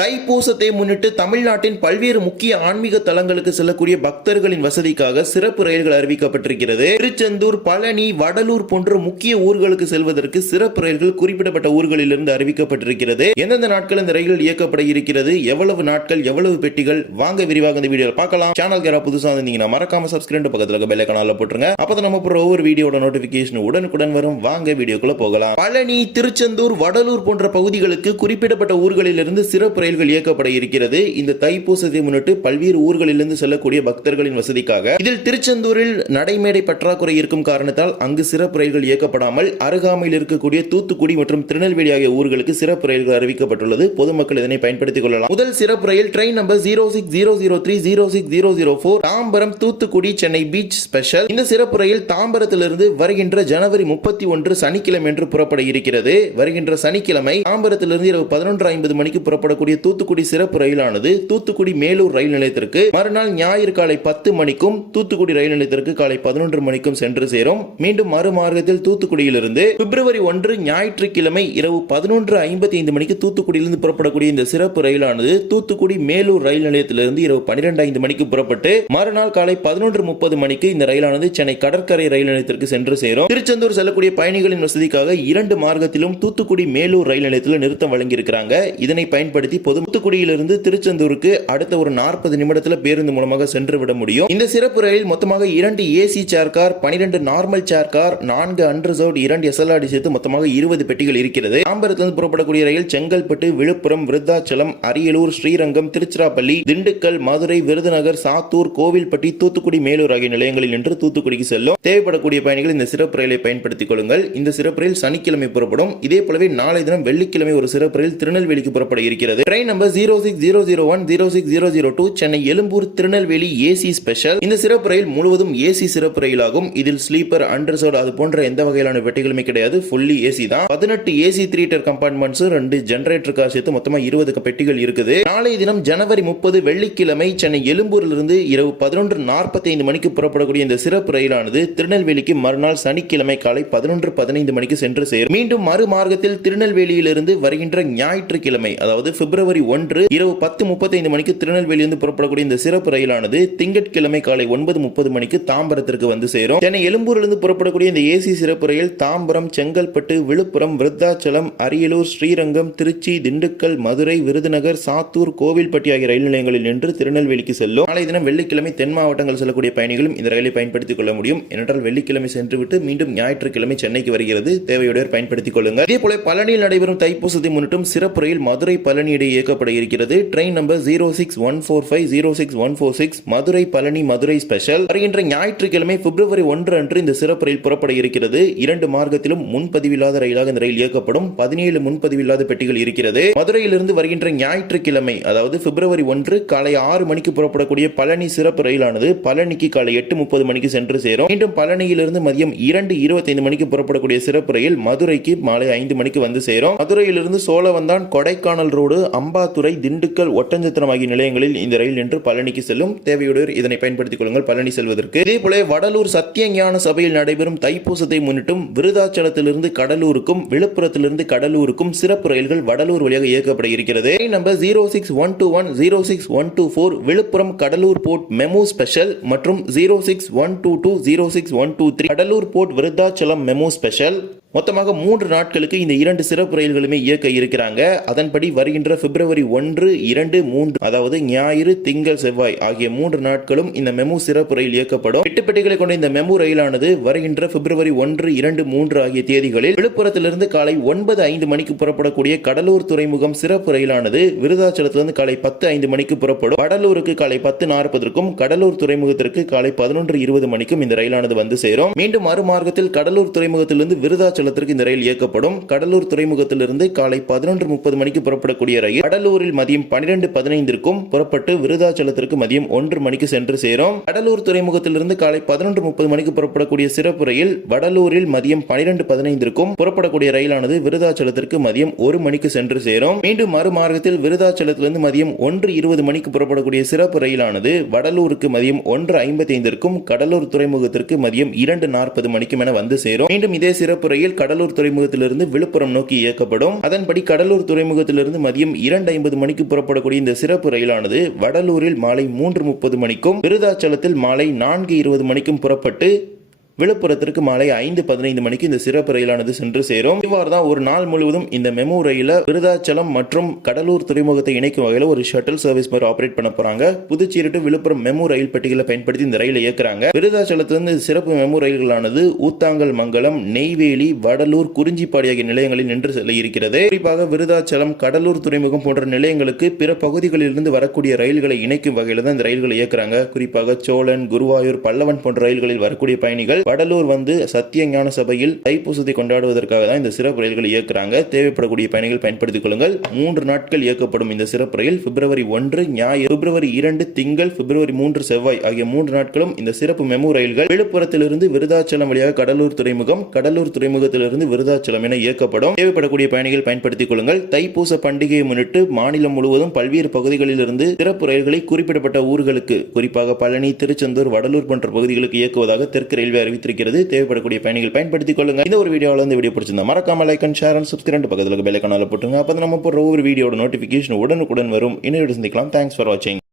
தைப்பூசத்தை முன்னிட்டு தமிழ்நாட்டின் பல்வேறு முக்கிய ஆன்மீக தலங்களுக்கு செல்லக்கூடிய பக்தர்களின் வசதிக்காக சிறப்பு ரயில்கள் அறிவிக்கப்பட்டிருக்கிறது. திருச்செந்தூர், பழனி, வடலூர் போன்ற முக்கிய ஊர்களுக்கு செல்வதற்கு சிறப்பு ரயில்கள் குறிப்பிடப்பட்ட ஊர்களிலிருந்து அறிவிக்கப்பட்டிருக்கிறது. எந்தெந்த நாட்கள் இந்த ரயில்கள் இயக்கப்பட இருக்கிறது, எவ்வளவு நாட்கள், எவ்வளவு பெட்டிகள், வாங்க விரிவாக இந்த வீடியோவில் பார்க்கலாம். சேனல் யாராவது புதுசாக இருந்தீங்கன்னா மறக்காம சப்ஸ்கிரைப் பக்கத்தில் பெல் ஐகானை போட்டுருங்க. அப்பதான் நம்ம போற ஒவ்வொரு வீடியோட நோட்டிபிகேஷன் உடனுக்குடன் வரும். வாங்க வீடியோக்குள்ள போகலாம். பழனி, திருச்செந்தூர், வடலூர் போன்ற பகுதிகளுக்கு குறிப்பிடப்பட்ட ஊர்களிலிருந்து சிறப்பு ரயில்கள் இயக்கப்பட இருக்கிறது. இந்த தைப்பூசத்தை முன்னிட்டு பல்வேறு ஊர்களிலிருந்து செல்லக்கூடிய பக்தர்களின் வசதிக்காக இதில் திருச்செந்தூரில் நடைமேடை பற்றாக்குறை இருக்கும் காரணத்தால் அங்கு சிறப்பு ரயில்கள் இயக்கப்படாமல் அருகாமையில் இருக்கக்கூடிய தூத்துக்குடி மற்றும் திருநெல்வேலி ஆகிய ஊர்களுக்கு சிறப்பு ரயில்கள் அறிவிக்கப்பட்டுள்ளது. பொதுமக்கள் இதனை பயன்படுத்திக் கொள்ளலாம். முதல் சிறப்பு ரயில் train number 06003 06004 Tambaram Thoothukudi Chennai beach special. இந்த சிறப்பு ரயில் தாம்பரத்திலிருந்து வருகின்ற ஜனவரி 31 சனிக்கிழமை என்று புறப்பட இருக்கிறது. வருகின்ற சனிக்கிழமை தாம்பரத்திலிருந்து இரவு 11:50 மணிக்கு புறப்படக்கூடிய தூத்துக்குடி சிறப்பு ரயிலானது தூத்துக்குடி மேலூர் ரயில் நிலையத்திற்கு மறுநாள் ஞாயிறு காலை 10 மணிக்கும் தூத்துக்குடி ரயில் நிலையத்திற்கு காலை 11 மணிக்கும் சென்று சேரும். மீண்டும் மறுமார்க்கத்தில் தூத்துக்குடியிலிருந்து பிப்ரவரி 1 ஞாயிற்றுக்கிழமை இரவு 11:55 மணிக்கு தூத்துக்குடியிலிருந்து புறப்படக்கூடிய இந்த சிறப்பு ரயிலானது தூத்துக்குடி மேலூர் ரயில் நிலையத்திலிருந்து இரவு 12:05 மணிக்கு புறப்பட்டு மறுநாள் காலை 11:30 மணிக்கு இந்த ரயிலானது சென்னை கடற்கரை ரயில் நிலையத்திற்கு சென்று சேரும். திருச்செந்தூர் செல்லக்கூடிய பயணிகளின் வசதிக்காக 2 மார்க்கத்திலும் தூத்துக்குடி மேலூர் ரயில் நிலையத்தில் நிறுத்தம் வழங்கியிருக்கிறாங்க. இதனை பயன்படுத்தி தூத்துக்குடியிலிருந்து திருச்செந்தூருக்கு அடுத்த ஒரு 40 நிமிடத்தில் பேருந்து மூலமாக சென்று விட முடியும். இந்த சிறப்பு ரயில் மொத்தமாக 2 AC chair car, 12 normal chair car, 4 unreserved, 2 SLRD சேர்த்து மொத்தமாக 20 பெட்டிகள் இருக்கிறது. தாம்பரத்திலிருந்து புறப்படக்கூடிய ரயில் செங்கல்பட்டு, விழுப்புரம், விருத்தாச்சலம், அரியலூர், ஸ்ரீரங்கம், திருச்சிராப்பள்ளி, திண்டுக்கல், மதுரை, விருதுநகர், சாத்தூர், கோவில்பட்டி, தூத்துக்குடி, மேலூர் ஆகிய நிலையங்களில் நின்று தூத்துக்குடிக்கு செல்லும். தேவைப்படக்கூடிய பயணிகள் இந்த சிறப்பு ரயிலை பயன்படுத்திக் கொள்ளுங்கள். இந்த சிறப்பு ரயில் சனிக்கிழமை புறப்படும். இதே போலவே நாளை தினம் வெள்ளிக்கிழமை ஒரு சிறப்பு ரயில் திருநெல்வேலிக்கு புறப்பட இருக்கிறது. Train number 06001 06002 Chennai Egmore Tirunelveli AC special. இந்த சிறப்பு ரயில் முழுவதும் ஏசி சிறப்பு ரயிலாகும். இதில் ஸ்லீப்பர், அண்டர்சர்வ்ட் அது போன்ற எந்த வகையிலான பெட்டிகளுமே கிடையாது. ஃபுல்லி ஏசி தான். 18 AC 3 tier compartments, 2 generator car சேர்த்து மொத்தமா 20 பெட்டிகள் இருக்குது. நாளைய தினம் ஜனவரி 30 வெள்ளிக்கிழமை சென்னை எழும்பூரிலிருந்து இரவு 11:45 மணிக்கு புறப்படக்கூடிய இந்த சிறப்பு ரயிலானது திருநெல்வேலிக்கு மறுநாள் சனிக்கிழமை காலை 11:15 மணிக்கு சென்று சேரும். மீண்டும் மறுமார்க்கத்தில் திருநெல்வேலியிலிருந்து வருகின்ற ஞாயிற்றுக்கிழமை அதாவது பிப்ரவரி 1 இரவு 10:35 மணிக்கு திருநெல்வேலியிலிருந்து புறப்படக்கூடிய இந்த சிறப்பு ரயிலானது திங்கட்கிழமை காலை 9:30 மணிக்கு தாம்பரத்திற்கு வந்து சேரும். சென்னை எழும்பூரிலிருந்து புறப்படக்கூடிய இந்த ஏசி சிறப்பு ரயில் தாம்பரம், செங்கல்பட்டு, விழுப்புரம், விருத்தாச்சலம், அரியலூர், ஸ்ரீரங்கம், திருச்சி, திண்டுக்கல், மதுரை, விருதுநகர், சாத்தூர், கோவில்பட்டி ஆகிய ரயில் நிலையங்களில் நின்று திருநெல்வேலிக்கு செல்லும். நாளை தினம் வெள்ளிக்கிழமை தென் மாவட்டங்கள் செல்லக்கூடிய பயணிகளும் இந்த ரயிலை பயன்படுத்திக் கொள்ள முடியும். ஏனென்றால் வெள்ளிக்கிழமை சென்றுவிட்டு மீண்டும் ஞாயிற்றுக்கிழமை சென்னைக்கு வருகிறது. தேவையுடையோர் பயன்படுத்திக் கொள்ளுங்கள். இதேபோல பழனியில் நடைபெறும் தைப்பூசத்தை முன்னிட்டும் சிறப்பு ரயில் மதுரை பழனி இடையே இயக்கப்பட இருக்கிறது. Train number 06145 06146 Madurai Palani Madurai special. வருகின்ற ஞாயிற்றுக்கிழமை பிப்ரவரி 1 அன்று இந்த சிறப்பு ரயில் புறப்பட இருக்கிறது. 2 மார்க்கத்திலும் முன்பதிவில்லாத ரயிலாக இந்த ரயில் இயக்கப்படும். 17 முன்பதிவில்லாத பெட்டிகள் இருக்கிறது. மதுரையிலிருந்து வருகின்ற ஞாயிற்றுக்கிழமை அதாவது பிப்ரவரி 1 காலை 6 மணிக்கு புறப்படக்கூடிய பழனி சிறப்பு ரயிலானது பழனிக்கு காலை 8:30 மணிக்கு சென்று சேரும். மீண்டும் பழனியிலிருந்து மதியம் 2:25 மணிக்கு புறப்படக்கூடிய சிறப்பு ரயில் மதுரைக்கு மாலை 5 மணிக்கு வந்து சேரும். மதுரையிலிருந்து சோழவந்தான், கொடைக்கானல் ரோடு, அம்பாத்துறை, திண்டுக்கல், ஒட்டஞ்சத்திரம் ஆகிய நிலையங்களில் இந்த ரயில் நின்று பழனிக்கு செல்லும். தேவையுடையோர் இதனை பயன்படுத்திக் கொள்ளுங்கள் பழனி செல்வதற்கு. இதேபோல வடலூர் சத்தியஞான சபையில் நடைபெறும் தைப்பூசத்தை முன்னிட்டும் விருதாச்சலத்திலிருந்து கடலூருக்கும் விழுப்புரத்திலிருந்து கடலூருக்கும் சிறப்பு ரயில்கள் வடலூர் வழியாக இயக்கப்பட இருக்கிறது. Number 06121 06124 Villupuram Cuddalore port MEMU special மற்றும் 06122 06123 Cuddalore port Vriddhachalam MEMU special. மொத்தமாக 3 நாட்களுக்கு இந்த 2 சிறப்பு ரயில்களுமே இயக்க இருக்கிறாங்க. அதன்படி வருகின்ற பிப்ரவரி 1, 2, 3 அதாவது ஞாயிறு, திங்கள், செவ்வாய் ஆகிய 3 நாட்களும் இந்த மெமு சிறப்பு ரயில் இயக்கப்படும். 8 பெட்டிகளை கொண்ட இந்த மெமு ரயிலானது வருகின்ற பிப்ரவரி 1, 2, 3 ஆகிய தேதிகளில் விழுப்புரத்திலிருந்து காலை 9:05 மணிக்கு புறப்படக்கூடிய கடலூர் துறைமுகம் சிறப்பு ரயிலானது விருதாச்சலத்திலிருந்து காலை 10:05 மணிக்கு புறப்படும். வடலூருக்கு காலை 10:40க்கும் கடலூர் துறைமுகத்திற்கு காலை 11:20 மணிக்கும் இந்த ரயிலானது வந்து சேரும். மீண்டும் மறுமார்க்கத்தில் கடலூர் துறைமுகத்திலிருந்து விருதாச்சலம் இந்த ரயில் இயக்கப்படும். கடலூர் துறைமுகத்திலிருந்து காலை 11:30 மணிக்கு புறப்படக்கூடிய ரயில் கடலூரில் மதியம் 12:15க்கும் புறப்பட்டு விருதாச்சலத்திற்கு மதியம் 1 மணிக்கு சென்று சேரும். கடலூர் துறைமுகத்திலிருந்து காலை 11:30 மணிக்கு புறப்படக்கூடிய சிறப்பு ரயில் வடலூரில் மதியம் 12:15க்கும் புறப்படக்கூடிய ரயிலானது விருதாச்சலத்திற்கு மதியம் 1 மணிக்கு சென்று சேரும். மீண்டும் மறுமார்க்கத்தில் விருதாச்சலத்திலிருந்து மதியம் 1:20 மணிக்கு புறப்படக்கூடிய சிறப்பு ரயிலானது வடலூருக்கு மதியம் 1:55க்கும் கடலூர் துறைமுகத்திற்கு மதியம் 2:40 மணிக்கும் என வந்து சேரும். மீண்டும் இதே சிறப்பு ரயில் ரயில் கடலூர் துறைமுகத்திலிருந்து விழுப்புரம் நோக்கி இயக்கப்படும். அதன்படி கடலூர் துறைமுகத்திலிருந்து மதியம் 2:50 மணிக்கு புறப்படக்கூடிய இந்த சிறப்பு ரயிலானது வடலூரில் மாலை 3:30 மணிக்கும் விருதாச்சலத்தில் மாலை 4:20 மணிக்கும் புறப்பட்டு விழுப்புரத்திற்கு மாலை 5:15 மணிக்கு இந்த சிறப்பு ரயிலானது சென்று சேரும். இவ்வாறு தான் ஒரு நாள் முழுவதும் இந்த மெமு ரயில விருதாச்சலம் மற்றும் கடலூர் துறைமுகத்தை இணைக்கும் வகையில் ஒரு ஷட்டில் சர்வீஸ் மாதிரி ஆபரேட் பண்ண போறாங்க. புதுச்சேரி டு விழுப்புரம் மெமு ரயில் பெட்டிகளை பயன்படுத்தி இந்த ரயிலை இயக்குறாங்க. விருதாச்சலத்திலிருந்து சிறப்பு மெமு ரயில்களானது ஊத்தாங்கல் மங்கலம், நெய்வேலி, வடலூர், குறிஞ்சிப்பாடி ஆகிய நிலையங்களில் நின்று செல்ல இருக்கிறது. குறிப்பாக விருதாச்சலம், கடலூர் துறைமுகம் போன்ற நிலையங்களுக்கு பிற பகுதிகளில் இருந்து வரக்கூடிய ரயில்களை இணைக்கும் வகையில் தான் இந்த ரயில்களை இயக்குறாங்க. குறிப்பாக சோழன், குருவாயூர், பல்லவன் போன்ற ரயில்களில் வரக்கூடிய பயணிகள் வடலூர் வந்து சத்திய ஞான சபையில் தைப்பூசத்தை கொண்டாடுவதற்காக தான் இந்த சிறப்பு ரயில்கள் இயக்குறாங்க. தேவைப்படக்கூடிய பயணிகள் பயன்படுத்திக் கொள்ளுங்கள். 3 நாட்கள் இயக்கப்படும் இந்த சிறப்பு ரயில் பிப்ரவரி 1 ஞாயிறு, பிப்ரவரி 2 திங்கள், பிப்ரவரி 3 செவ்வாய் ஆகிய 3 நாட்களும் இந்த சிறப்பு மெமு ரயில்கள் விழுப்புரத்திலிருந்து விருதாச்சலம் வழியாக கடலூர் துறைமுகம், கடலூர் துறைமுகத்திலிருந்து விருதாச்சலம் என இயக்கப்படும். தேவைப்படக்கூடிய பயணிகள் பயன்படுத்திக் கொள்ளுங்கள். தைப்பூச பண்டிகையை முன்னிட்டு மாநிலம் முழுவதும் பல்வேறு பகுதிகளில் இருந்து சிறப்பு ரயில்களை குறிப்பிடப்பட்ட ஊர்களுக்கு, குறிப்பாக பழனி, திருச்செந்தூர், வடலூர் போன்ற பகுதிகளுக்கு இயக்குவதாக தெற்கு ரயில்வே அறிவித்திருக்கிறது. தேவைப்படக்கூடிய பயணிகள் பயன்படுத்திக் கொள்ளுங்க. இந்த ஒரு வீடியோல இந்த வீடியோ பிடிச்சிருந்தா மறக்காம like and share and subscribe, பக்கத்துல பெல் ஐகானை போட்டுங்க. அப்பதான் நம்ம போடுற ஒவ்வொரு வீடியோட நோட்டிபிகேஷன் உடனுக்குடன் வரும். இன்னொரு சந்திக்கலாம். தேங்க்ஸ் ஃபார் வாட்சிங்.